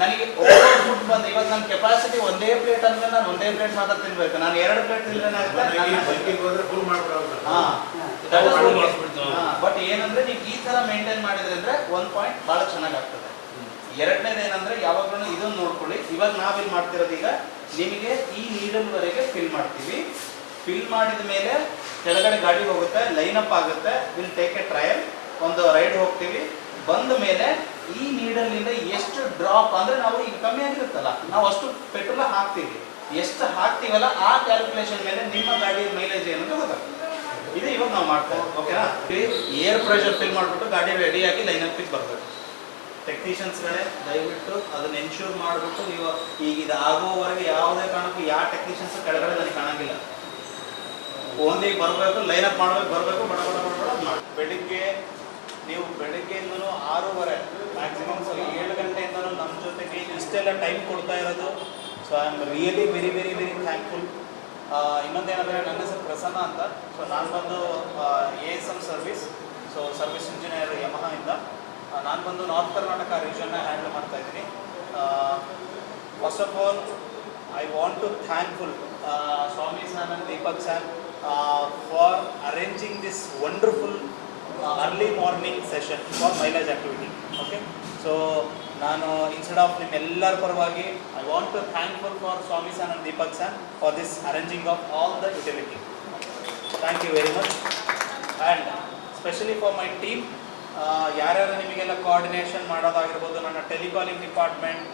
ನನಗೆ over food ಬಂದು ಇವಾಗ ನನ್ನ ಕೆಪಾಸಿಟಿ ಒಂದೇ ಪ್ಲೇಟ್ ಅಂದ್ಮೇಲೆ ನಾನು ಒಂದೇ ಪ್ಲೇಟ್ ಮಾತ್ರ ತಿನ್ಬೇಕು. ನಾನು 2 ಪ್ಲೇಟ್ ಬಟ್ ಏನಂದ್ರೆ ನೀವು ಈ ತರ ಮೇಂಟೈನ್ ಮಾಡಿದ್ರೆ ಅಂದ್ರೆ 1 ಪಾಯಿಂಟ್ ಬಹಳ ಚೆನ್ನಾಗಿ ಆಗ್ತದೆ. ಎರಡನೇದು ಏನಂದ್ರೆ ಯಾವಾಗಲೂ ಇದನ್ನು ನೋಡ್ಕೊಳ್ಳಿ. ಇವಾಗ ನಾವೇನ್ ಮಾಡ್ತಿರೋದು, ಈಗ ನಿಮಗೆ ಈ ನೀಡಲ್ ವರೆಗೆ ಫಿಲ್ ಮಾಡ್ತೀವಿ. ಫಿಲ್ ಮಾಡಿದ ಮೇಲೆ ಕೆಳಗಡೆ ಗಾಡಿ ಹೋಗುತ್ತೆ, ಲೈನ್ ಅಪ್ ಆಗುತ್ತೆ, ವಿಲ್ ಟೇಕ್ ಎ ಟ್ರಯಲ್, ಒಂದು ರೈಡ್ ಹೋಗ್ತೀವಿ. ಬಂದ ಮೇಲೆ ಈ ನೀಡಲ್ನಿಂದ ಎಷ್ಟು ಡ್ರಾಪ್ ಅಂದ್ರೆ ನಾವು ಈಗ ಕಮ್ಮಿ ಆಗಿರುತ್ತಲ್ಲ, ನಾವು ಅಷ್ಟು ಪೆಟ್ರೋಲ್ ಹಾಕ್ತೀವಿ. ಎಷ್ಟು ಹಾಕ್ತೀವಲ್ಲ ಆ ಕ್ಯಾಲ್ಕುಲೇಷನ್ ಮೇಲೆ ನಿಮ್ಮ ಗಾಡಿಯ ಮೈಲೇಜ್ ಏನು ಅಂತ ಗೊತ್ತಾಗ್ತದೆ. ಇದು ಇವಾಗ ನಾವು ಮಾಡ್ತೇವೆ. ಓಕೆನಾ? ಏರ್ ಪ್ರೆಷರ್ ಫಿಲ್ ಮಾಡಿಬಿಟ್ಟು ಗಾಡಿ ರೆಡಿಯಾಗಿ ಲೈನ್ ಅಪ್ಪಿಗೆ ಬರಬೇಕು. ಟೆಕ್ನಿಷಿಯನ್ಸ್ಗಳೇ ದಯವಿಟ್ಟು ಅದನ್ನ ಎನ್ಶೂರ್ ಮಾಡಿಬಿಟ್ಟು ನೀವು ಈಗ ಇದು ಆಗೋವರೆಗೆ ಯಾವುದೇ ಕಾರಣಕ್ಕೂ ಯಾವ ಟೆಕ್ನಿಷಿಯನ್ಸ್ ಕೆಳಗಡೆ ನನಗೆ ಕಾಣಂಗಿಲ್ಲ. ಓನ್ಲಿ ಬರಬೇಕು, ಲೈನ್ ಅಪ್ ಮಾಡಬೇಕು, ಬರಬೇಕು, ಬಡ ಬಡ ಬಡ ಬಡ ಮಾಡಿ. ಬೆಳಿಗ್ಗೆ ನೀವು ಬೆಳಗ್ಗೆಯಿಂದನೂ 6:30 ಮ್ಯಾಕ್ಸಿಮಮ್ 7 ಗಂಟೆಯಿಂದನೂ ನಮ್ಮ ಜೊತೆಗೆ ಇಷ್ಟೆಲ್ಲ ಟೈಮ್ ಕೊಡ್ತಾ ಇರೋದು. So I am really very very very thankful. ಇನ್ನೊಂದೇನಂದರೆ ನನ್ನ ಹೆಸರು ಪ್ರಸನ್ನ ಅಂತ. ಸೊ ನಾನು ಬಂದು ASM service, so service engineer ಯಮಹಾಯಿಂದ. ನಾನು ಬಂದು ನಾರ್ತ್ ಕರ್ನಾಟಕ ರೀಜನ್ನ ಹ್ಯಾಂಡಲ್ ಮಾಡ್ತಾ ಇದ್ದೀನಿ. First of all I want to thankful Swami sir and Deepak sir for arranging this wonderful early morning session for mileage activity. Okay, so ನಾನು ಇನ್ಸ್ಟೆಡ್ ಆಫ್ ನಿಮ್ಮೆಲ್ಲರ ಪರವಾಗಿ I want to thankful for Swami sir and Deepak sir for this arranging of all the utility. Thank you very much. And specially for my team, ಯಾರ್ಯಾರು ನಿಮಗೆಲ್ಲ coordination ಮಾಡೋದಾಗಿರ್ಬೋದು, ನನ್ನ telecalling department,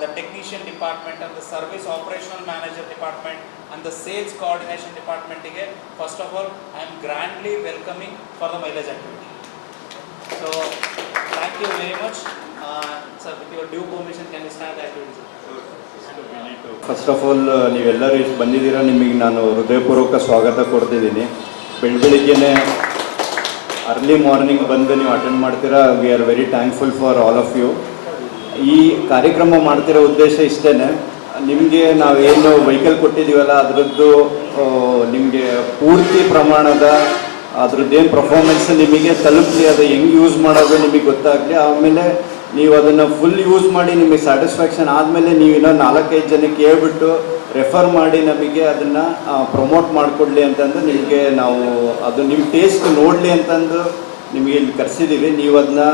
the technician department and the service operational manager department and the sales coordination ಡಿಪಾರ್ಟ್ಮೆಂಟಿಗೆ first of all I am grandly welcoming for the mileage activity. So thank you very much. Sir, with your due permission can you start the activity? First of all ನೀವೆಲ್ಲರೂ ಇಷ್ಟು ಬಂದಿದ್ದೀರಾ, ನಿಮಗೆ ನಾನು ಹೃದಯಪೂರ್ವಕ ಸ್ವಾಗತ ಕೊಡ್ತಿದ್ದೀನಿ. ಬೆಳಗ್ಗೆನೇ early morning ಬಂದು ನೀವು ಅಟೆಂಡ್ ಮಾಡ್ತೀರಾ. We are very thankful for all of you. ಈ ಕಾರ್ಯಕ್ರಮ ಮಾಡ್ತಿರೋ ಉದ್ದೇಶ ಇಷ್ಟೇ, ನಿಮಗೆ ನಾವೇನು ವೆಹಿಕಲ್ ಕೊಟ್ಟಿದ್ದೀವಲ್ಲ ಅದರದ್ದು ನಿಮಗೆ ಪೂರ್ತಿ ಪ್ರಮಾಣದ ಅದ್ರದ್ದೇನು ಪರ್ಫಾರ್ಮೆನ್ಸ್ ನಿಮಗೆ ತಲುಪಲಿ, ಅದು ಹೆಂಗೆ ಯೂಸ್ ಮಾಡೋದು ನಿಮಗೆ ಗೊತ್ತಾಗಲಿ. ಆಮೇಲೆ ನೀವು ಅದನ್ನು ಫುಲ್ ಯೂಸ್ ಮಾಡಿ ನಿಮಗೆ ಸ್ಯಾಟಿಸ್ಫ್ಯಾಕ್ಷನ್ ಆದಮೇಲೆ ನೀವು ಇನ್ನೂ 4-5 ಜನಕ್ಕೆ ಹೇಳ್ಬಿಟ್ಟು ರೆಫರ್ ಮಾಡಿ ನಮಗೆ ಅದನ್ನು ಪ್ರಮೋಟ್ ಮಾಡಿಕೊಡ್ಲಿ ಅಂತಂದು ನಿಮಗೆ ನಾವು ಅದು ನಿಮ್ಮ ಟೇಸ್ಟ್ ನೋಡಲಿ ಅಂತಂದು ನಿಮಗೆ ಇಲ್ಲಿ ಕರೆಸಿದ್ದೀವಿ. ನೀವು ಅದನ್ನ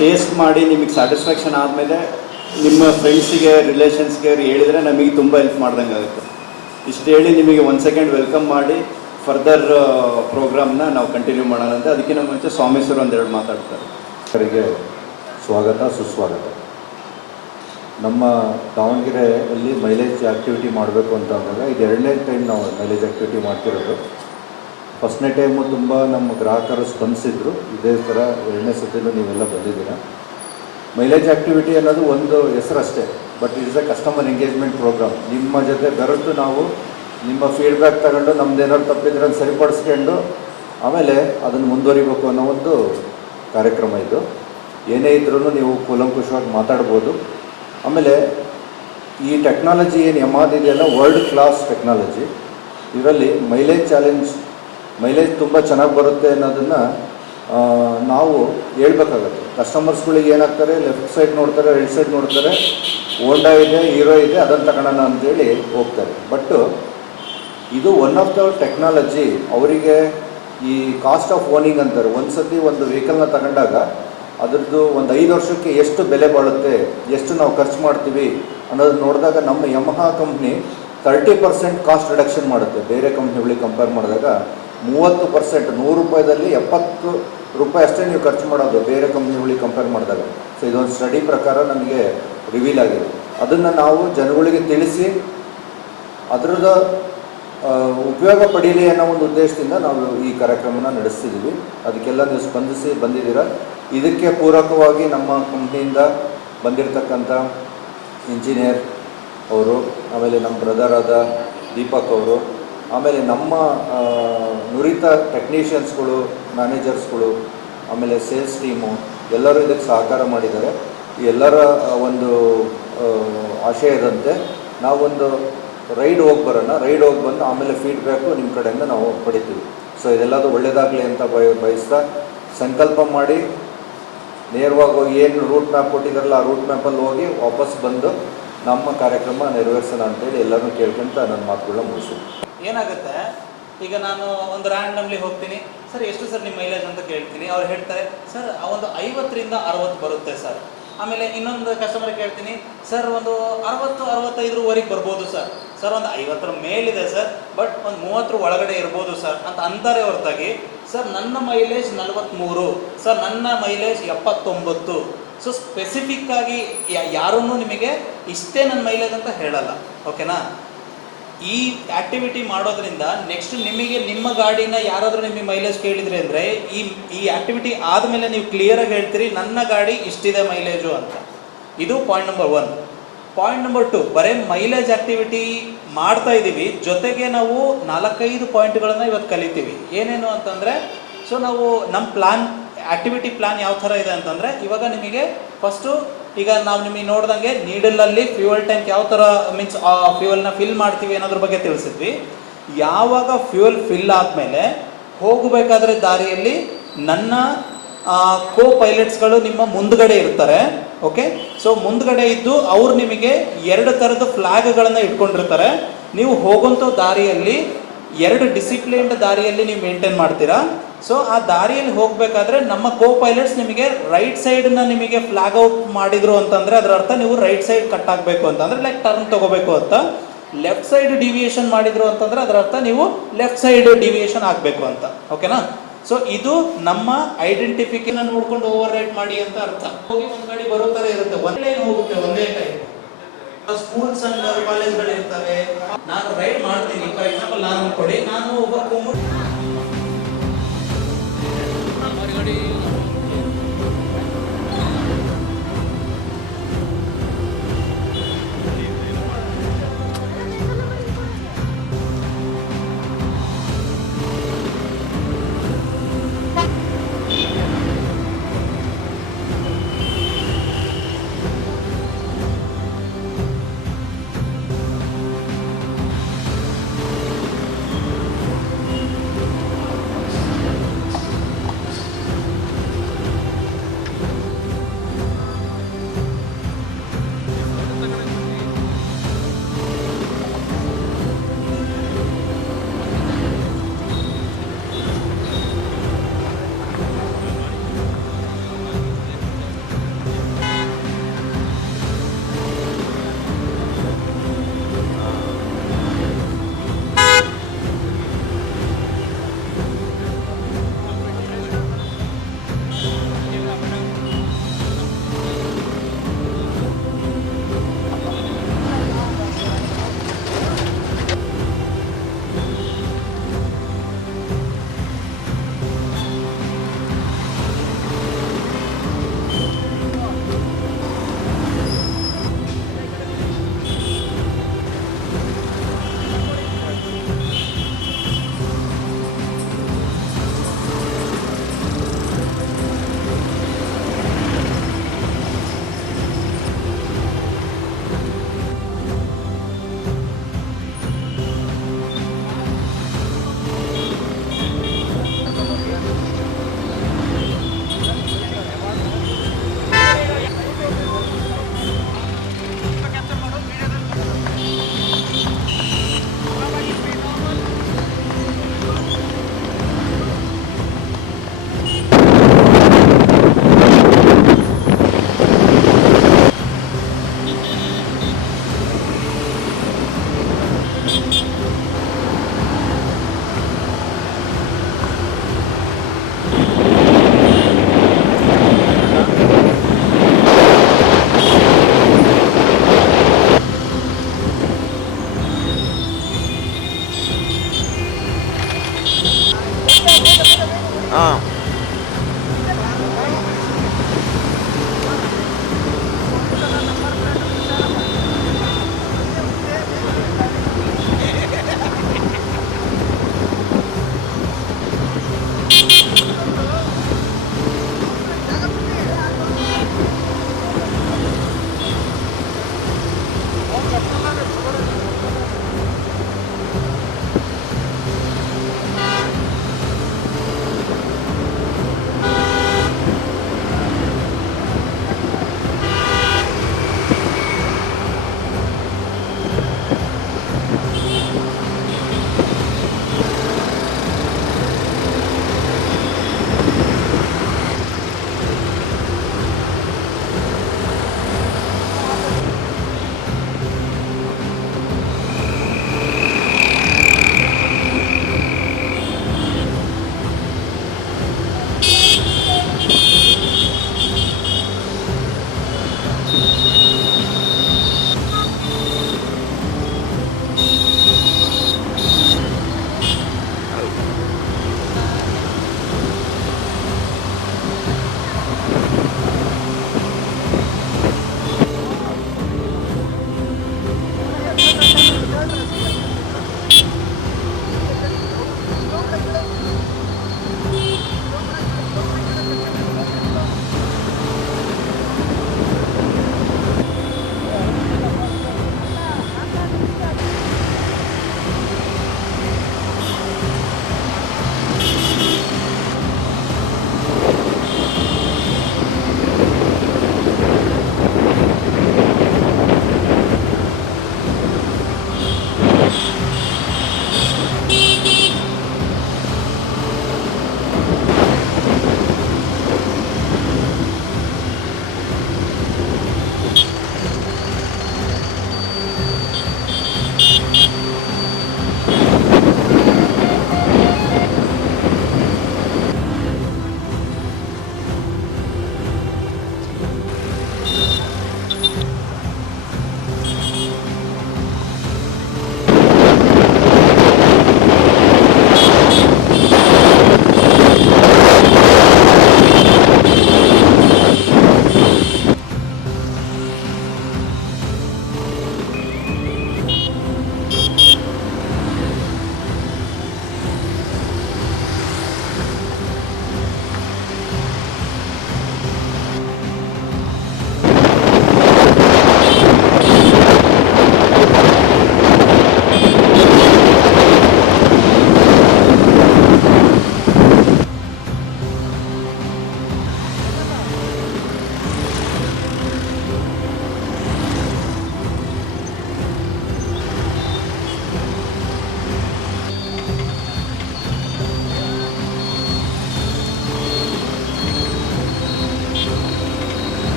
ಟೇಸ್ಟ್ ಮಾಡಿ ನಿಮಗೆ ಸ್ಯಾಟಿಸ್ಫ್ಯಾಕ್ಷನ್ ಆದಮೇಲೆ ನಿಮ್ಮ ಫ್ರೆಂಡ್ಸಿಗೆ, ರಿಲೇಷನ್ಸ್ಗೆ ಹೇಳಿದರೆ ನಮಗೆ ತುಂಬ ಹೆಲ್ಪ್ ಮಾಡ್ದಂಗೆ ಆಗುತ್ತೆ. ಇಷ್ಟು ಹೇಳಿ ನಿಮಗೆ 1 ಸೆಕೆಂಡ್ ವೆಲ್ಕಮ್ ಮಾಡಿ ಫರ್ದರ್ ಪ್ರೋಗ್ರಾಮ್ನ ನಾವು ಕಂಟಿನ್ಯೂ ಮಾಡೋಣ ಅಂತ. ಅದಕ್ಕಿಂತ ಮುಂಚೆ ಸ್ವಾಮೀಶ್ವರು ಒಂದೆರಡು ಮಾತಾಡ್ತಾರೆ. ಅವರಿಗೆ ಸ್ವಾಗತ, ಸುಸ್ವಾಗತ. ನಮ್ಮ ದಾವಣಗೆರೆಯಲ್ಲಿ ಮೈಲೇಜ್ ಆ್ಯಕ್ಟಿವಿಟಿ ಮಾಡಬೇಕು ಅಂತ ಅಂದಾಗ ಇದು 2ನೇ ಟೈಮ್ ನಾವು ಮೈಲೇಜ್ ಆ್ಯಕ್ಟಿವಿಟಿ ಮಾಡ್ತಿರೋದು. ಫಸ್ಟ್ನೇ ಟೈಮು ತುಂಬ ನಮ್ಮ ಗ್ರಾಹಕರು ಸ್ಪಂದಿಸಿದ್ರು. ಇದೇ ಥರ 2ನೇ ಸತಿನೂ ನೀವೆಲ್ಲ ಬಂದಿದ್ದೀರ. ಮೈಲೇಜ್ ಆ್ಯಕ್ಟಿವಿಟಿ ಅನ್ನೋದು ಒಂದು ಹೆಸರಷ್ಟೇ, but it is a customer engagement program. ನಿಮ್ಮ ಜೊತೆ ಬೆರೆತು ನಾವು ನಿಮ್ಮ ಫೀಡ್ಬ್ಯಾಕ್ ತಗೊಂಡು ನಮ್ಮದೇನಾದ್ರು ತಪ್ಪಿದ್ರೆ ಅದನ್ನು ಸರಿಪಡಿಸ್ಕೊಂಡು ಆಮೇಲೆ ಅದನ್ನು ಮುಂದುವರಿಬೇಕು ಅನ್ನೋ ಒಂದು ಕಾರ್ಯಕ್ರಮ ಇದು. ಏನೇ ಇದ್ರೂ ನೀವು ಕೂಲಂಕುಷವಾಗಿ ಮಾತಾಡ್ಬೋದು. ಆಮೇಲೆ ಈ ಟೆಕ್ನಾಲಜಿ ಏನು ಯಮಹಾದಿದೆಯಲ್ಲ, ವರ್ಲ್ಡ್ ಕ್ಲಾಸ್ ಟೆಕ್ನಾಲಜಿ. ಇದರಲ್ಲಿ ಮೈಲೇಜ್ ಚಾಲೆಂಜ್, ಮೈಲೇಜ್ ತುಂಬ ಚೆನ್ನಾಗಿ ಬರುತ್ತೆ ಅನ್ನೋದನ್ನು ನಾವು ಹೇಳ್ಬೇಕಾಗತ್ತೆ. ಕಸ್ಟಮರ್ಸ್ಗಳಿಗೆ ಏನಾಗ್ತಾರೆ, ಲೆಫ್ಟ್ ಸೈಡ್ ನೋಡ್ತಾರೆ, ರೈಟ್ ಸೈಡ್ ನೋಡ್ತಾರೆ, ಹೋಂಡಾ ಇದೆ, ಹೀರೋ ಇದೆ, ಅದನ್ನು ತಗೊಳ್ಳೋಣ ಅಂತೇಳಿ ಹೋಗ್ತಾರೆ. ಬಟ್ ಇದು ಒನ್ ಆಫ್ ದ ಟೆಕ್ನಾಲಜಿ. ಅವರಿಗೆ ಈ ಕಾಸ್ಟ್ ಆಫ್ ಓನಿಂಗ್ ಅಂತಾರೆ. ಒಂದು ಸತಿ ಒಂದು ವೆಹಿಕಲ್ನ ತಗೊಂಡಾಗ ಅದರದ್ದು ಒಂದು 5 ವರ್ಷಕ್ಕೆ ಎಷ್ಟು ಬೆಲೆ ಬಾಳುತ್ತೆ, ಎಷ್ಟು ನಾವು ಖರ್ಚು ಮಾಡ್ತೀವಿ ಅನ್ನೋದು ನೋಡಿದಾಗ ನಮ್ಮ ಯಮಹಾ ಕಂಪ್ನಿ 30% ಕಾಸ್ಟ್ ರಿಡಕ್ಷನ್ ಮಾಡುತ್ತೆ. ಬೇರೆ ಕಂಪ್ನಿಗಳಿಗೆ ಕಂಪೇರ್ ಮಾಡಿದಾಗ 30%, 100 ರೂಪಾಯಿದಲ್ಲಿ 70 ರೂಪಾಯಿ ಅಷ್ಟೇ ನೀವು ಖರ್ಚು ಮಾಡೋದು ಬೇರೆ ಕಂಪ್ನಿಗಳಿಗೆ ಕಂಪೇರ್ ಮಾಡಿದಾಗ. ಸೊ ಇದೊಂದು ಸ್ಟಡಿ ಪ್ರಕಾರ ನಮಗೆ ರಿವೀಲ್ ಆಗಿದೆ. ಅದನ್ನು ನಾವು ಜನಗಳಿಗೆ ತಿಳಿಸಿ ಅದರದ ಉಪಯೋಗ ಪಡೀಲಿ ಅನ್ನೋ ಒಂದು ಉದ್ದೇಶದಿಂದ ನಾವು ಈ ಕಾರ್ಯಕ್ರಮನ ನಡೆಸ್ತಿದ್ದೀವಿ. ಅದಕ್ಕೆಲ್ಲ ನೀವು ಸ್ಪಂದಿಸಿ ಬಂದಿದ್ದೀರ. ಇದಕ್ಕೆ ಪೂರಕವಾಗಿ ನಮ್ಮ ಕಂಪ್ನಿಯಿಂದ ಬಂದಿರತಕ್ಕಂಥ ಇಂಜಿನಿಯರ್ ಅವರು, ಆಮೇಲೆ ನಮ್ಮ ಬ್ರದರ್ ಆದ ದೀಪಕ್ ಅವರು, ಆಮೇಲೆ ನಮ್ಮ ನುರಿತ ಟೆಕ್ನಿಷಿಯನ್ಸ್ಗಳು, ಮ್ಯಾನೇಜರ್ಸ್ಗಳು, ಆಮೇಲೆ ಸೇಲ್ಸ್ ಟೀಮು ಎಲ್ಲರೂ ಇದಕ್ಕೆ ಸಹಕಾರ ಮಾಡಿದ್ದಾರೆ. ಈ ಎಲ್ಲರ ಒಂದು ಆಶಯದಂತೆ ನಾವೊಂದು ರೈಡ್ ಹೋಗಿ ಬರೋಣ. ರೈಡ್ ಹೋಗಿ ಬಂದು ಆಮೇಲೆ ಫೀಡ್ಬ್ಯಾಕು ನಿಮ್ಮ ಕಡೆಯಿಂದ ನಾವು ಪಡಿತೀವಿ. ಸೊ ಇದೆಲ್ಲದು ಒಳ್ಳೆಯದಾಗಲಿ ಅಂತ ಬಯಸ್ತಾ ಸಂಕಲ್ಪ ಮಾಡಿ ನೇರವಾಗಿ ಹೋಗಿ ಏನು ರೂಟ್ ಮ್ಯಾಪ್ ಕೊಟ್ಟಿದ್ದಾರಲ್ಲ ಆ ರೂಟ್ ಮ್ಯಾಪಲ್ಲಿ ಹೋಗಿ ವಾಪಸ್ ಬಂದು ನಮ್ಮ ಕಾರ್ಯಕ್ರಮ ನೆರವೇರಿಸೋಣ ಅಂತೇಳಿ ಎಲ್ಲರೂ ಕೇಳ್ಕೊಂತ ನನ್ನ ಮಾತುಗಳನ್ನ ಮುಗಿಸ್ತೀನಿ. ಏನಾಗುತ್ತೆ, ಈಗ ನಾನು ಒಂದು ರ್ಯಾಂಡಮ್ಲಿ ಹೋಗ್ತೀನಿ, ಸರ್ ಎಷ್ಟು ಸರ್ ನಿಮ್ಮ ಮೈಲೇಜ್ ಅಂತ ಕೇಳ್ತೀನಿ, ಅವ್ರು ಹೇಳ್ತಾರೆ ಸರ್ ಒಂದು 50ರಿಂದ 60 ಬರುತ್ತೆ ಸರ್. ಆಮೇಲೆ ಇನ್ನೊಂದು ಕಸ್ಟಮರ್ ಕೇಳ್ತೀನಿ, ಸರ್ ಒಂದು 60-65ವರೆಗೆ ಬರ್ಬೋದು ಸರ್. ಸರ್ ಒಂದು 50ರ ಮೇಲಿದೆ ಸರ್, ಬಟ್ ಒಂದು 30 ಒಳಗಡೆ ಇರ್ಬೋದು ಸರ್ ಅಂತ ಅಂತಾರೆ ಹೊರತಾಗಿ, ಸರ್ ನನ್ನ ಮೈಲೇಜ್ 43, ಸರ್ ನನ್ನ ಮೈಲೇಜ್ 79. ಸೊ ಸ್ಪೆಸಿಫಿಕ್ ಆಗಿ ಯಾರೂ ನಿಮಗೆ ಇಷ್ಟೇ ನನ್ನ ಮೈಲೇಜ್ ಅಂತ ಹೇಳಲ್ಲ. ಓಕೆನಾ? ಈ ಆ್ಯಕ್ಟಿವಿಟಿ ಮಾಡೋದ್ರಿಂದ ನೆಕ್ಸ್ಟ್ ನಿಮಗೆ ನಿಮ್ಮ ಗಾಡಿನ ಯಾರಾದರೂ ನಿಮಗೆ ಮೈಲೇಜ್ ಕೇಳಿದ್ರಿ ಅಂದರೆ ಈ ಆ್ಯಕ್ಟಿವಿಟಿ ಆದಮೇಲೆ ನೀವು ಕ್ಲಿಯರಾಗಿ ಹೇಳ್ತೀರಿ ನನ್ನ ಗಾಡಿ ಇಷ್ಟಿದೆ ಮೈಲೇಜು ಅಂತ. ಇದು ಪಾಯಿಂಟ್ ನಂಬರ್ 1. ಪಾಯಿಂಟ್ ನಂಬರ್ 2, ಬರೀ ಮೈಲೇಜ್ ಆ್ಯಕ್ಟಿವಿಟಿ ಮಾಡ್ತಾ ಇದ್ದೀವಿ, ಜೊತೆಗೆ ನಾವು 4-5 ಪಾಯಿಂಟ್ಗಳನ್ನು ಇವತ್ತು ಕಲಿತೀವಿ. ಏನೇನು ಅಂತಂದರೆ, ಸೊ ನಾವು ನಮ್ಮ ಪ್ಲ್ಯಾನ್, ಆ್ಯಕ್ಟಿವಿಟಿ ಪ್ಲ್ಯಾನ್ ಯಾವ ಥರ ಇದೆ ಅಂತಂದರೆ, ಇವಾಗ ನಿಮಗೆ ಫಸ್ಟು ಈಗ ನಾವು ನಿಮಗೆ ನೋಡ್ದಂಗೆ ನೀಡಲಲ್ಲಿ ಫ್ಯೂಯಲ್ ಟ್ಯಾಂಕ್ ಯಾವ ಥರ ಮೀನ್ಸ್ ಫ್ಯೂಯಲ್ನ ಫಿಲ್ ಮಾಡ್ತೀವಿ ಅನ್ನೋದ್ರ ಬಗ್ಗೆ ತಿಳಿಸಿದ್ವಿ. ಯಾವಾಗ ಫ್ಯೂಯಲ್ ಫಿಲ್ ಆದಮೇಲೆ ಹೋಗಬೇಕಾದ್ರೆ ದಾರಿಯಲ್ಲಿ ನನ್ನ ಕೋ ಪೈಲಟ್ಸ್ಗಳು ನಿಮ್ಮ ಮುಂದ್ಗಡೆ ಇರ್ತಾರೆ. ಓಕೆ, ಸೊ ಮುಂದ್ಗಡೆ ಇದ್ದು ಅವ್ರು ನಿಮಗೆ 2 ಥರದ ಫ್ಲ್ಯಾಗ್ಗಳನ್ನು ಇಟ್ಕೊಂಡಿರ್ತಾರೆ. ನೀವು ಹೋಗೋಂಥ ದಾರಿಯಲ್ಲಿ 2 ಡಿಸಿಪ್ಲಿನ್ಡ್ ದಾರಿಯಲ್ಲಿ ನೀವು ಮೇಂಟೈನ್ ಮಾಡ್ತೀರಾ. ಸೊ ಆ ದಾರಿಯಲ್ಲಿ ಹೋಗಬೇಕಾದ್ರೆ ನಮ್ಮ ಕೋ ಪೈಲಟ್ಸ್ ನಿಮಗೆ ರೈಟ್ ಸೈಡನ್ನ ನಿಮಗೆ ಫ್ಲಾಗ್ ಔಟ್ ಮಾಡಿದ್ರು ಅಂತಂದರೆ ಅದರ ಅರ್ಥ ನೀವು ರೈಟ್ ಸೈಡ್ ಕಟ್ ಆಗಬೇಕು ಅಂತಂದರೆ ಲೈಕ್ ಟರ್ನ್ ತೊಗೋಬೇಕು ಅಂತ. ಲೆಫ್ಟ್ ಸೈಡ್ ಡಿವಿಯೇಷನ್ ಮಾಡಿದ್ರು ಅಂತಂದರೆ ಅದರ ಅರ್ಥ ನೀವು ಲೆಫ್ಟ್ ಸೈಡ್ ಡಿವಿಯೇಷನ್ ಆಗಬೇಕು ಅಂತ. ಓಕೆನಾ? ಸೊ ಇದು ನಮ್ಮ ಐಡೆಂಟಿಫಿಕೇಶನ್ ನೋಡ್ಕೊಂಡು ಓವರ್ ರೈಟ್ ಮಾಡಿ ಅಂತ ಅರ್ಥ. ಹೋಗಿ ಒಂದು ಗಾಡಿ ಬರೋ ಥರ ಇರುತ್ತೆ, ಒಂದೇ ಹೋಗುತ್ತೆ, ಒಂದೇ ಟೈಪ್. ಸ್ಕೂಲ್ಸ್ ಅಂಡ್ ಕಾಲೇಜ್ಗಳು ಇರ್ತವೆ. ನಾನು ರೈಡ್ ಮಾಡ್ತೀನಿ, ಫಾರ್ ಎಕ್ಸಾಂಪಲ್ ನಾನು ಕೊಡಿ, ನಾನು ಒಬ್ಬ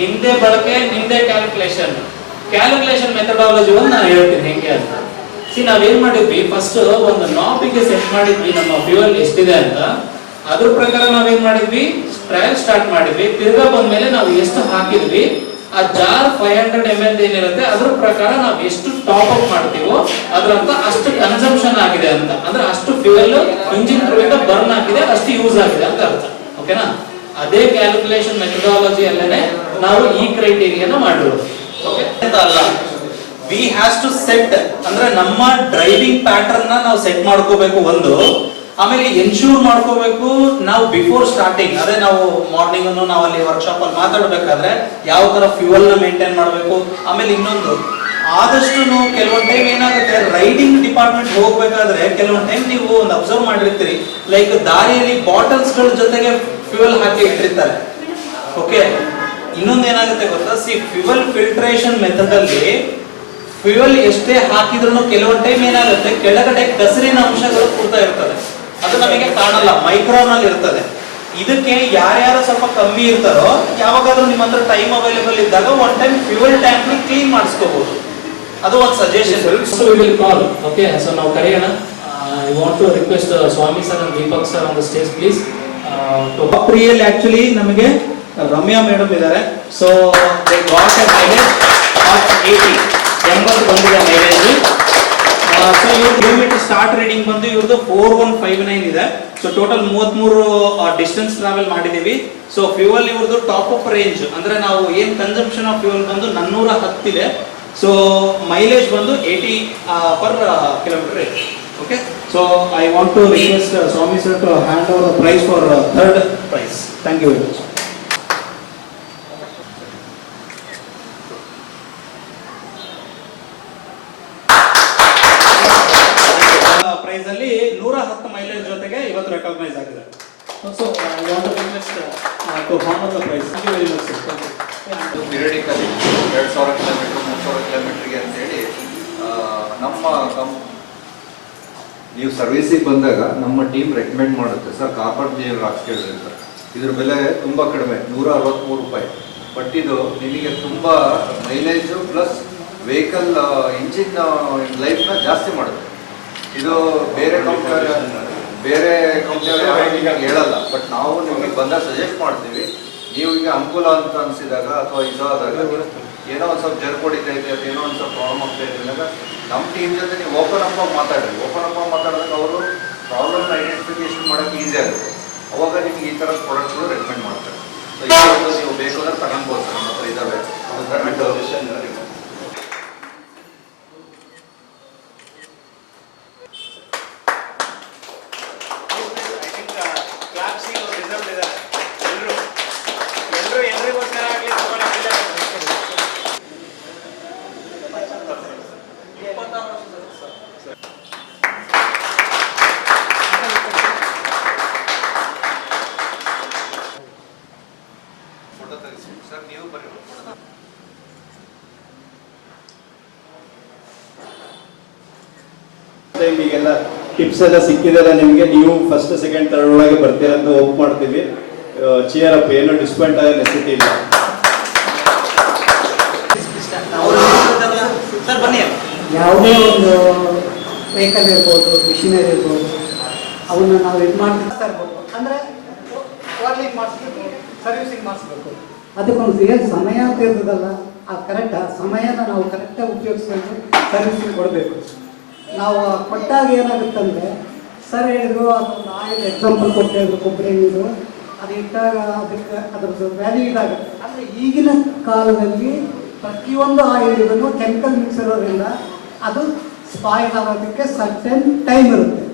ನಿಮ್ದೇ ಬಳಕೆ ನಿಮ್ದೇ ಕ್ಯಾಲ್ಕುಲೇಷನ್ ಮೆಥಡಾಲಜಿ ಒಂದು ನಾನು ಹೇಳ್ತೀನಿ ಹೆಂಗೆ ಅಂತ. ನಾವೇನ್ ಮಾಡಿದ್ವಿ, ಫಸ್ಟ್ ಒಂದು ನಾಬಿಗೆ ಸೆಟ್ ಮಾಡಿದ್ವಿ ನಮ್ಮ ಫ್ಯೂಯಲ್ ಎಷ್ಟಿದೆ ಅಂತ. ಅದ್ರ ಪ್ರಕಾರ ನಾವೇನ್ ಮಾಡಿದ್ವಿ, ಟ್ರಯಲ್ ಸ್ಟಾರ್ಟ್ ಮಾಡಿದ್ವಿ. ತಿರ್ಗಾ ಬಂದ್ಮೇಲೆ ನಾವು ಎಷ್ಟು ಹಾಕಿದ್ವಿ, ಆ ಜಾರ್ 500 ml ಏನಿರುತ್ತೆ ಅದ್ರ ಪ್ರಕಾರ ನಾವು ಎಷ್ಟು ಟಾಪ್ ಅಪ್ ಮಾಡ್ತೀವೋ ಅದ್ರಂತ ಅಷ್ಟು ಕನ್ಸಂಪ್ಷನ್ ಆಗಿದೆ ಅಂತ, ಅಂದ್ರೆ ಅಷ್ಟು ಫ್ಯೂಯಲ್ ಇಂಜಿನ್ ಥ್ರೂಯಿಂದ ಬರ್ನ್ ಆಗಿದೆ, ಅಷ್ಟು ಯೂಸ್ ಆಗಿದೆ ಅಂತ ಅರ್ಥ. ಓಕೆನಾ? ಅದೇ ಕ್ಯಾಲ್ಕುಲೇಷನ್ ಮೆಥಡಾಲಜಿ ಅಲ್ಲೇನೆ ನಾವು ಈ ಕ್ರೈಟೀರಿಯಾನ ಮಾಡಿರೋದು. ಓಕೆ ಅಲ್ಲ, ವಿ ಹ್ಯಾಸ್ ಟು ಸೆಟ್, ಅಂದ್ರೆ ನಮ್ಮ ಡ್ರೈವಿಂಗ್ ಪ್ಯಾಟರ್ನ್ ನಾವು ಸೆಟ್ ಮಾಡ್ಕೋಬೇಕು ಒಂದು. ಆಮೇಲೆ ಎನ್ಶೂರ್ ಮಾಡ್ಕೋಬೇಕು ನಾವು ಬಿಫೋರ್ ಸ್ಟಾರ್ಟಿಂಗ್, ಅದೇ ನಾವು ಮಾರ್ನಿಂಗ್ ನಾವು ಅಲ್ಲಿ ವರ್ಕ್ಶಾಪ್ ಅಲ್ಲಿ ಮಾತಾಡ್ಬೇಕಾದ್ರೆ ಯಾವ ತರ ಫ್ಯೂಯಲ್ ನ ಮೇಂಟೈನ್ ಮಾಡಬೇಕು. ಆಮೇಲೆ ಇನ್ನೊಂದು, ಆದಷ್ಟು ಕೆಲವೊಂದು ಟೈಮ್ ಏನಾಗುತ್ತೆ, ರೈಡಿಂಗ್ ಡಿಪಾರ್ಟ್ಮೆಂಟ್ ಹೋಗ್ಬೇಕಾದ್ರೆ ಕೆಲವೊಂದು ಟೈಮ್ ನೀವು ಒಂದು ಅಬ್ಸರ್ವ್ ಮಾಡಿರ್ತೀರಿ, ಲೈಕ್ ದಾರಿಯಲ್ಲಿ ಬಾಟಲ್ಸ್ ಗಳ ಜೊತೆಗೆ ಫ್ಯೂಯಲ್ ಹಾಕಿ ಇಟ್ಟಿರ್ತಾರೆ. ಓಕೆ, ಇನ್ನೊಂದು ಏನಾಗುತ್ತೆ ಗೊತ್ತಾ, ಫ್ಯೂಯಲ್ ಫಿಲ್ಟ್ರೇಷನ್ ಮೆಥಡ್ ಅಲ್ಲಿ ಫ್ಯೂಯಲ್ ಎಷ್ಟೇ ಹಾಕಿದ್ರು ಕೆಲವೊಂದು ಟೈಮ್ ಏನಾಗುತ್ತೆ, ಕೆಳಗಡೆ ಕಸರಿನ ಅಂಶಗಳು ಕೂರ್ತಾ ಇರ್ತದೆ, ಅದು ನಮಗೆ ಕಾಣಲ್ಲ, ಮೈಕ್ರಾನ್ ಅಲ್ಲಿ ಇರ್ತದೆ. ಇದಕ್ಕೆ ಯಾರ್ಯಾರು ಸ್ವಲ್ಪ ಕಮ್ಮಿ ಇರ್ತಾರೋ, ಯಾವಾಗಾದ್ರೂ ನಿಮ್ಮ ಹತ್ರ ಟೈಮ್ ಅವೈಲೇಬಲ್ ಇದ್ದಾಗ one time fuel tank clean ಮಾಡಿಸ್ಕೋಬಹುದು. ಅದು ಒಂದು ಸಜೆಷನ್. ಓಕೆ, ಸೊ ನಾವು ಕರೆಯೋಣ. I want to request Swami sir and Deepak sir on the stage please. Top 3 ಅಲ್ಲಿ ಆಕ್ಚುಲಿ ನಮಗೆ ರಮ್ಯಾ ಮೇಡಮ್ ಇದ್ದಾರೆ. So they got a mileage of 80 ಬಂದಿದೆ ಮೈಲೇಜ್. ಸೊ ಇವ್ರ ಕಿಲೋಮೀಟರ್ ಸ್ಟಾರ್ಟ್ ರೀಡಿಂಗ್ ಬಂದು ಇವ್ರದ್ದು 4159 ಇದೆ. ಸೊ ಟೋಟಲ್ 33 ಡಿಸ್ಟೆನ್ಸ್ ಟ್ರಾವೆಲ್ ಮಾಡಿದೀವಿ. ಸೊ ಫ್ಯೂಯಲ್ ಇವ್ರದ್ದು ಟಾಪ್ ಅಪ್ ರೇಂಜ್ ಅಂದ್ರೆ ನಾವು ಏನ್ ಕನ್ಸಂಪ್ಷನ್ ಆಫ್ ಫ್ಯೂಯಲ್ ಬಂದು 410 ಇದೆ. ಸೊ ಮೈಲೇಜ್ ಬಂದು 80 ಪರ್ ಕಿಲೋಮೀಟರ್ ಇದೆ. Okay, so I want to request Swami sir to hand over the prize for third prize. Thank you very much. Price ಅಲ್ಲಿ 110 mileage ಜೊತೆಗೆ ಇವತ್ತು ರೆಕಗ್ನೈಸ್ ಆಗಿದೆ. So I want to request to honor the prize. Thank you very much sir. Thank you. ಪಿರಿಯಡಿಕಲಿ 2000 kilometre 3000 ಕಿಲೋಮೀಟರ್ಗೆ ಅಂತೇಳಿ ನಮ್ಮ ನೀವು ಸರ್ವಿಸಿಗೆ ಬಂದಾಗ ನಮ್ಮ ಟೀಮ್ ರೆಕಮೆಂಡ್ ಮಾಡುತ್ತೆ, ಸರ್ ಕಾರ್ಪೊರೇಟ್ ಇಂಜಿನಿಯರ್ ಹಾಕ್ಸ್ಕೊಳ್ರಿ ಅಂತ. ಇದ್ರ ಬೆಲೆ ತುಂಬ ಕಡಿಮೆ, 163 ರೂಪಾಯಿ. ಬಟ್ ಇದು ನಿಮಗೆ ತುಂಬ ಮೈಲೇಜು ಪ್ಲಸ್ ವೆಹಿಕಲ್ ಇಂಜಿನ್ ಲೈಫ್ನ ಜಾಸ್ತಿ ಮಾಡುತ್ತೆ. ಇದು ಬೇರೆ ಕಂಪ್ನಿಯವರು ಹೇಳಲ್ಲ, ಬಟ್ ನಾವು ನಿಮಗೆ ಬಂದಾಗ ಸಜೆಸ್ಟ್ ಮಾಡ್ತೀವಿ. ನೀವು ಈಗ ಅನುಕೂಲ ಅಂತ ಅನಿಸಿದಾಗ ಅಥವಾ ಇದಾದಾಗ ಏನೋ ಒಂದು ಸ್ವಲ್ಪ ಜರ್ಕ್ ಹೊಡಿತೈತೆ ಅಥವಾ ಏನೋ ಒಂದು ಸ್ವಲ್ಪ ಪ್ರಾಬ್ಲಮ್ ಆಗ್ತಾ ಇದೆ ಅಂದಾಗ ನಮ್ಮ ಟೀಮ್ ಜೊತೆ ನೀವು ಓಪನ್ ಅಪ್ ಆಗಿ ಮಾತಾಡ್ರಿ. ಓಪನ್ ಅಪ್ ಆಗಿ ಮಾತಾಡಿದಾಗ ಅವರು ಪ್ರಾಬ್ಲಮ್ನ ಐಡೆಂಟಿಫಿಕೇಶನ್ ಮಾಡೋಕ್ಕೆ ಈಸಿ ಆಗುತ್ತೆ. ಅವಾಗ ನಿಮ್ಗೆ ಈ ಥರದ ಪ್ರಾಡಕ್ಟ್ಗಳು ರೆಕಮೆಂಡ್ ಮಾಡ್ತಾರೆ. ಸೊ ಇವತ್ತು ನೀವು ಬೇಕಾದ್ರೆ ತಗೊಳ್ಬೋದು, ನಮ್ಮ ಹತ್ರ ಇದ್ದಾವೆ. ಸರ್ ನೀವು ಬರೀ ಈಗೆಲ್ಲ ಟಿಪ್ಸ್ ಎಲ್ಲ ಸಿಕ್ಕಿದೆಲ್ಲ ನಿಮಗೆ. ನೀವು ಫಸ್ಟ್ ಸೆಕೆಂಡ್ ಥರ್ಡ್ ಒಳಗೆ ಬರ್ತೀರ ಅಂತ ಹೋಪ್ ಮಾಡ್ತೀವಿ. ಚಿಯರ್ ಅಪ್, ಏನೋ ಡಿಸ್ಪಾಯಿಂಟ್ ಆಗೋ ನೆಸಿಟಿ ಇಲ್ಲ. ಸರ್ ಬನ್ನಿ. ಯಾವುದೇ ಒಂದು ವೆಹಿಕಲ್ ಇರ್ಬೋದು, ಮಿಷಿನರಿ ಇರ್ಬೋದು, ಅವನ್ನ ನಾವು ಇದು ಮಾಡ್ತಾ ಇರ್ಬೋದು. ಅಂದರೆ ವಾರ್ಲಿಂಗ್ ಮಾಡಿಸ್ಬೇಕು, ಸರ್ವಿಸಿಂಗ್ ಮಾಡಿಸ್ಬೇಕು. ಅದಕ್ಕೊಂದು ಏನು ಸಮಯ ಅಂತ ಇರ್ತದಲ್ಲ, ಆ ಕರೆಕ್ಟ್ ಸಮಯನ ನಾವು ಕರೆಕ್ಟಾಗಿ ಉಪಯೋಗಿಸ್ಕೊಂಡು ಸರ್ವಿಸಿಂಗ್ ಕೊಡಬೇಕು. ನಾವು ಕೊಟ್ಟಾಗ ಏನಾಗುತ್ತಂದರೆ, ಸರ್ ಹೇಳಿದ್ರು ಅದೊಂದು ಆಯಿಲ್ ಎಕ್ಸಾಂಪಲ್ ಕೊಟ್ಟಿದ್ರು, ಕೊಬ್ಬರಿ ಎಣ್ಣೆದು, ಅದು ಇಟ್ಟಾಗ ಅದಕ್ಕೆ ಅದ್ರದ್ದು ವ್ಯಾಲ್ಯೂ ಇದಾಗುತ್ತೆ. ಅಂದರೆ ಈಗಿನ ಕಾಲದಲ್ಲಿ ಪ್ರತಿಯೊಂದು ಆಯಿಲ್ಗೂ ಕೆಮಿಕಲ್ ಮಿಕ್ಸ್ ಇರೋದ್ರಿಂದ ಅದು ಸ್ಪಾಯ್ಲ್ ಆಗೋದಕ್ಕೆ ಸರ್ಟೆನ್ ಟೈಮ್ ಇರುತ್ತೆ.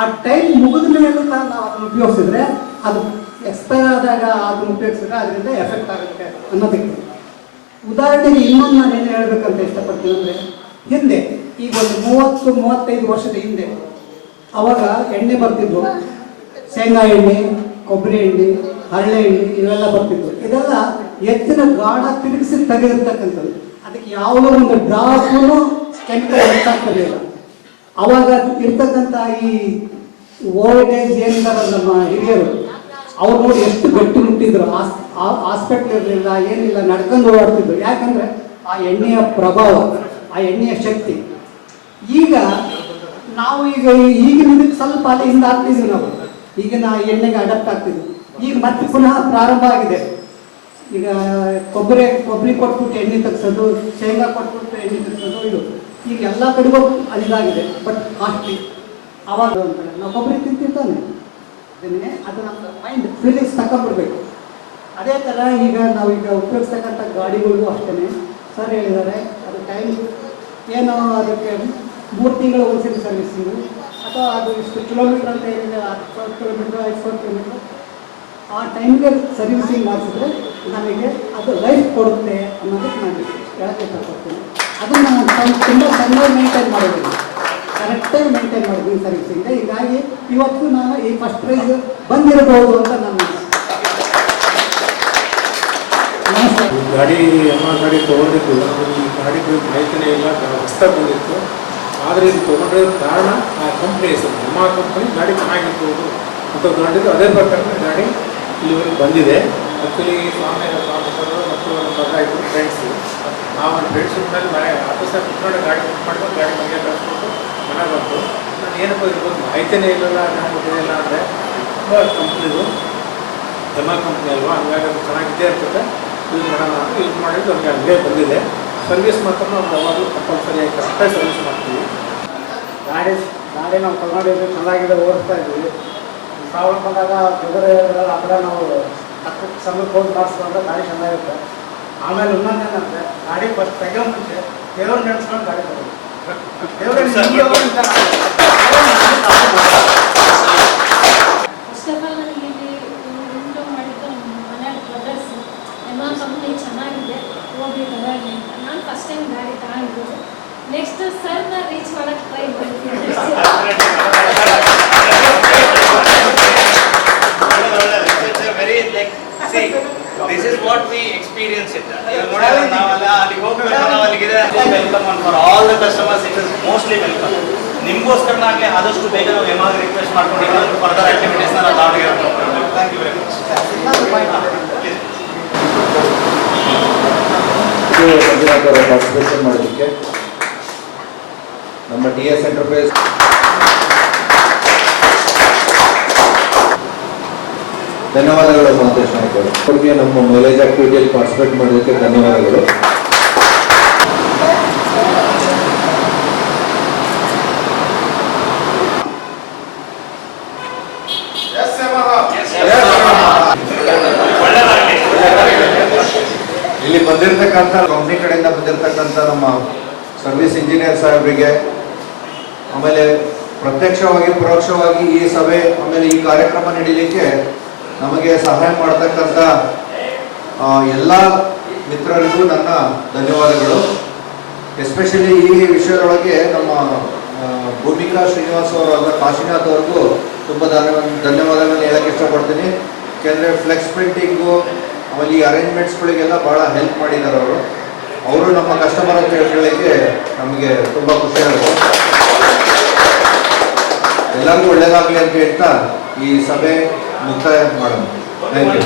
ಆ ಟೈಮ್ ಮುಗಿದ ಮೇಲೂ ನಾವು ಅದನ್ನು ಉಪಯೋಗಿಸಿದ್ರೆ, ಅದು ಎಕ್ಸ್ಪೈರ್ ಆದಾಗ ಅದನ್ನು ಉಪಯೋಗಿಸಿದ್ರೆ ಅದರಿಂದ ಎಫೆಕ್ಟ್ ಆಗುತ್ತೆ ಅನ್ನೋದಕ್ಕೆ. ಉದಾಹರಣೆಗೆ ಇನ್ನೊಂದು ನಾನು ಏನು ಹೇಳಬೇಕಂತ ಇಷ್ಟಪಡ್ತೀನಿ ಅಂದರೆ, ಹಿಂದೆ ಈಗ ಒಂದು 30-35 ವರ್ಷದ ಹಿಂದೆ ಅವಾಗ ಎಣ್ಣೆ ಬರ್ತಿದ್ವು. ಶೇಂಗಾ ಎಣ್ಣೆ, ಕೊಬ್ಬರಿ ಎಣ್ಣೆ, ಹರಳೆ ಎಣ್ಣೆ ಇವೆಲ್ಲ ಬರ್ತಿದ್ವು. ಇದೆಲ್ಲ ಎತ್ತಿನ ಗಾಢ ತಿರುಗಿಸಿ ತೆಗೆದಿರ್ತಕ್ಕಂಥದ್ದು. ಅದಕ್ಕೆ ಯಾವುದೋ ಒಂದು ಡ್ರಾಪೂ ಕೆಮಿಕಲ್ ಹೆಚ್ಚಾಗ್ತಿರಲಿಲ್ಲ. ಅವಾಗ ಇರ್ತಕ್ಕಂಥ ಈ ಓಲ್ಡ್ ಏಜ್ ಏನಿದ್ದಾರೆ ನಮ್ಮ ಹಿರಿಯರು, ಅವ್ರು ನೋಡಿ ಎಷ್ಟು ಗಟ್ಟಿ ಮುಟ್ಟಿದ್ರು, ಹಾಸ್ಪಿಟ್ಲ್ ಇರಲಿಲ್ಲ, ಏನಿಲ್ಲ, ನಡ್ಕೊಂಡು ಓಡಾಡ್ತಿದ್ರು. ಯಾಕಂದರೆ ಆ ಎಣ್ಣೆಯ ಪ್ರಭಾವ, ಆ ಎಣ್ಣೆಯ ಶಕ್ತಿ. ಈಗ ನಾವು ಈಗಿನ ಇದಕ್ಕೆ ಸ್ವಲ್ಪ ಅಲ್ಲಿ ಹಿಂದೆ ಆಗ್ತಿದ್ವಿ ನಾವು, ಈಗಿನ ಎಣ್ಣೆಗೆ ಅಡಾಪ್ಟ್ ಆಗ್ತಿದ್ವಿ. ಈಗ ಮತ್ತೆ ಪುನಃ ಪ್ರಾರಂಭ ಆಗಿದೆ. ಈಗ ಕೊಬ್ಬರಿ ಕೊಟ್ಬಿಟ್ಟು ಎಣ್ಣೆ ತೆಗ್ಸೋದು, ಶೇಂಗಾ ಕೊಟ್ಬಿಟ್ಟು ಎಣ್ಣೆ ತೆಗ್ಸೋದು, ಇದು ಈಗ ಎಲ್ಲ ಕಡೆಗೂ ಅದಿದಾಗಿದೆ. But costly. ಆವಾಗ ನಾವು ಕೊಬ್ಬರಿ ತಿಂತಿರ್ತಾನೆ, ಅದು ನಮ್ಮ ಮೈಂಡ್ ಫೀಲಿಂಗ್ಸ್ ತಗೊಂಡ್ಬಿಡ್ಬೇಕು. ಅದೇ ಥರ ಈಗ ನಾವೀಗ ಉಪಯೋಗಿಸ್ತಕ್ಕಂಥ ಗಾಡಿಗಳಿಗೂ ಅಷ್ಟೇ ಸರ್ ಹೇಳಿದ್ದಾರೆ, ಅದು ಟೈಮ್ ಏನೋ ಅದಕ್ಕೆ 3 ತಿಂಗಳು ಒಂದ್ಸರಿ ಸರ್ವಿಸಿಂಗು, ಅಥವಾ ಅದು ಇಷ್ಟು ಕಿಲೋಮೀಟ್ರ್ ಅಂತ ಏನಿದೆ, 10 ಕಿಲೋಮೀಟ್ರ್ 500 ಕಿಲೋಮೀಟ್ರ್ ಆ ಟೈಮ್ಗೆ ಸರ್ವಿಸಿಂಗ್ ಮಾಡಿಸಿದ್ರೆ ನಮಗೆ ಅದು ಲೈಫ್ ಕೊಡುತ್ತೆ ಅನ್ನೋದಕ್ಕೆ ನಾನು ಹೇಳಕ್ಕೆ ಇಷ್ಟಪಡ್ತೀನಿ. ಅದನ್ನು ನಾವು ತುಂಬ ಚೆನ್ನಾಗಿ ಮೇಂಟೈನ್ ಮಾಡೋದಿಲ್ಲ, ಕರೆಕ್ಟಾಗಿ ಮೇಂಟೈನ್ ಮಾಡಿದ್ವಿ ಸರ್ವಿಸಿಂಗ್. ಹೀಗಾಗಿ ಇವತ್ತು ನಾನು ಈ ಫಸ್ಟ್ ಪ್ರೈಸ್ ಬಂದಿರಬಹುದು ಅಂತ ನಾನು ಗಾಡಿ ಗಾಡಿ ತೊಗೊಂಡಿದ್ದು ಈ ಗಾಡಿ ಮಾಹಿತಿನೇ ಇಲ್ಲ, ಹೊಸ್ದಾಗಿ ಬಂದಿತ್ತು. ಆದರೆ ಇದು ತೊಗೊಂಡಿರೋ ಕಾರಣ ಆ ಕಂಪ್ನಿ ಹೆಸರು, ನಮ್ಮ ಕಂಪ್ನಿ ಗಾಡಿ ಚೆನ್ನಾಗಿರ್ಬೋದು ಅಂತ ತೊಗೊಂಡಿದ್ದು. ಅದೇ ಪ್ರಕಾರ ಗಾಡಿ ಇಲ್ಲಿವರೆಗೆ ಬಂದಿದೆ. ಆ್ಯಕ್ಚುಲಿ ಸ್ವಾಮಿ ಮತ್ತು ನಮ್ಮ ಮಗ ಇಬ್ಬರು ಫ್ರೆಂಡ್ಸು, ಆ ಒಂದು ಫ್ರೆಂಡ್ಶಿಪ್ ಮೇಲೆ ಮನೆ ಆಫೀಸಾಗಿ ಕುತ್ಕೊಂಡು ಗಾಡಿ ಬುಕ್ ಮಾಡ್ಕೊಂಡು ಗಾಡಿ ಮನೆಗೆ ಕಳಿಸ್ಬಿಟ್ಟು ಮನೆಗೆ ಬಂತು. ನಾನು ಏನಪ್ಪ ಇರ್ಬೋದು ಮಾಹಿತಿನೇ ಇಲ್ಲಲ್ಲ, ನಾನು ಗೊತ್ತಿಲ್ಲ ಅಂದರೆ ಕಂಪ್ನಿದು ಜಮಾ ಕಂಪ್ನಿ ಅಲ್ವಾ, ಹಂಗಾಗಿ ಅದು ಚೆನ್ನಾಗಿದ್ದೇ ಇರ್ತದೆ, ಯೂಸ್ ಮಾಡೋಣ ಅಂತ ಯೂಸ್ ಮಾಡಿದ್ದು ನಮಗೆ ಹಂಗೆ ಬಂದಿದೆ. ಸರ್ವಿಸ್ ಮಾತ್ರ ನಾವು ಯಾವಾಗಲೂ ಕಂಪಲ್ಸರಿಯಾಗಿ ಕರೆಕ್ಟಾಗಿ ಸರ್ವಿಸ್ ಮಾಡ್ತೀವಿ. ಗಾಡಿ ನಾವು ತಗೊಂಡಿದ್ದು ಚೆನ್ನಾಗಿದೆ, ಓಡಿಸ್ತಾ ಇದ್ವಿ. ಪ್ರಾಬ್ಲಮ್ ಬಂದಾಗ ತೊಗರೆ ಆ ಥರ ನಾವು ಹತ್ತಕ್ಕೆ ಸಮಯಕ್ಕೆ ಹೋಗಿ ಮಾಡಿಸ್ಕೊಂಡ್ರೆ ಗಾಡಿ ಚೆನ್ನಾಗಿರುತ್ತೆ. ಆಮೇಲೆ ಇನ್ನೊಂದೇನಂದರೆ ಗಾಡಿ ಫಸ್ಟ್ ತೆಗೆಯೋ ಮುಂಚೆ ದೇವ್ರ ನೆನೆಸ್ಕೊಂಡು ಗಾಡಿ ತಗೋದು. ಫಸ್ಟ್ ಆಫ್ ಆಲ್ ನನಗೆ ಇಲ್ಲಿ ಇಂಪ್ರೂವ್ ಮಾಡಿದ್ದು ನಮ್ಮ ಮನೆ ಬ್ರದರ್ಸ್ ಎಲ್ಲ ಕಂಪ್ನಿ ಚೆನ್ನಾಗಿದೆ, ಹೋಗಿ ತಗೊಳ್ಳಿ ಅಂತ. ನಾನು ಫಸ್ಟ್ ಟೈಮ್ ಗಾಡಿ ತಗೊಂಡಿದ್ದು. ನೆಕ್ಸ್ಟ್ ಸರ್ನ ರೀಚ್ ಮಾಡೋಕ್ಕೆ ಟ್ರೈ ಮಾಡ್ತೀನಿ. This is what we experience it. ನಾವೆಲ್ಲ ಅಲ್ಲಿಗೆ ಹೋಗ್ಬೇಕು, ನಾವು ಅಲ್ಲಿಗಿದೆ. Welcome for all the customers, it is mostly welcome. ನಿಮಗೋಸ್ಕರನಾಗಲಿ ಆದಷ್ಟು ಬೇಗ ನಾವು ಎಮಾಗ ರಿಕ್ವೆಸ್ಟ್ ಮಾಡ್ಕೊಂಡು ಇನ್ನೊಂದು ಫರ್ದರ್ ಆಕ್ಟಿವಿಟೀಸ್ನ ನಾವು ದಾವಣಗೆರೆ ಮಾಡ್ಕೊಂಡು. Thank you very much. Participation ಮಾಡೋದಕ್ಕೆ ನಮ್ಮ TS ಎಂಟರ್ಪ್ರೈಸ್ ಧನ್ಯವಾದಗಳು. ಸಂತೋಷ್ ನಾಯ್ಕ ಅವರಿಗೆ ನಮ್ಮ ಮೈಲೇಜ್ ಆಕ್ಟಿವಿಟಿಯಲ್ಲಿ ಪಾರ್ಟಿಸಿಪೇಟ್ ಮಾಡೋದಕ್ಕೆ ಧನ್ಯವಾದಗಳು. ಇಲ್ಲಿ ಬಂದಿರತಕ್ಕಂಥ ಕಂಪ್ನಿ ಕಡೆಯಿಂದ ಬಂದಿರತಕ್ಕಂಥ ನಮ್ಮ ಸರ್ವಿಸ್ ಇಂಜಿನಿಯರ್ ಸಾಹೇಬರಿಗೆ, ಆಮೇಲೆ ಪ್ರತ್ಯಕ್ಷವಾಗಿ ಪರೋಕ್ಷವಾಗಿ ಈ ಸಭೆ ಆಮೇಲೆ ಈ ಕಾರ್ಯಕ್ರಮ ನಡೀಲಿಕ್ಕೆ ನಮಗೆ ಸಹಾಯ ಮಾಡತಕ್ಕಂಥ ಎಲ್ಲ ಮಿತ್ರರಿಗೂ ನನ್ನ ಧನ್ಯವಾದಗಳು. ಎಸ್ಪೆಷಲಿ ಈ ವಿಷಯದೊಳಗೆ ನಮ್ಮ ಭೂಮಿಕಾ ಶ್ರೀನಿವಾಸ್ ಅವರು ಅಲ್ಲ ಕಾಶಿನಾಥ್ ಅವ್ರಿಗೂ ತುಂಬ ಧನ್ಯವಾದಗಳನ್ನ ಹೇಳಕ್ಕೆ ಇಷ್ಟಪಡ್ತೀನಿ. ಯಾಕೆಂದರೆ ಫ್ಲೆಕ್ಸ್ ಪ್ರಿಂಟಿಂಗು ಆಮೇಲೆ ಈ ಅರೇಂಜ್ಮೆಂಟ್ಸ್ಗಳಿಗೆಲ್ಲ ಭಾಳ ಹೆಲ್ಪ್ ಮಾಡಿದ್ದಾರೆ ಅವರು ನಮ್ಮ ಕಸ್ಟಮರ್ ಅಂತ ಹೇಳಲಿಕ್ಕೆ ನಮಗೆ ತುಂಬ ಖುಷಿಯಾಗುತ್ತೆ. ಎಲ್ಲರಿಗೂ ಒಳ್ಳೆಯದಾಗಲಿ ಅಂತ ಹೇಳ್ತಾ ಈ ಸಭೆ ಮುಕ್ತಾಯ ಮಾಡೋಣ. Thank you.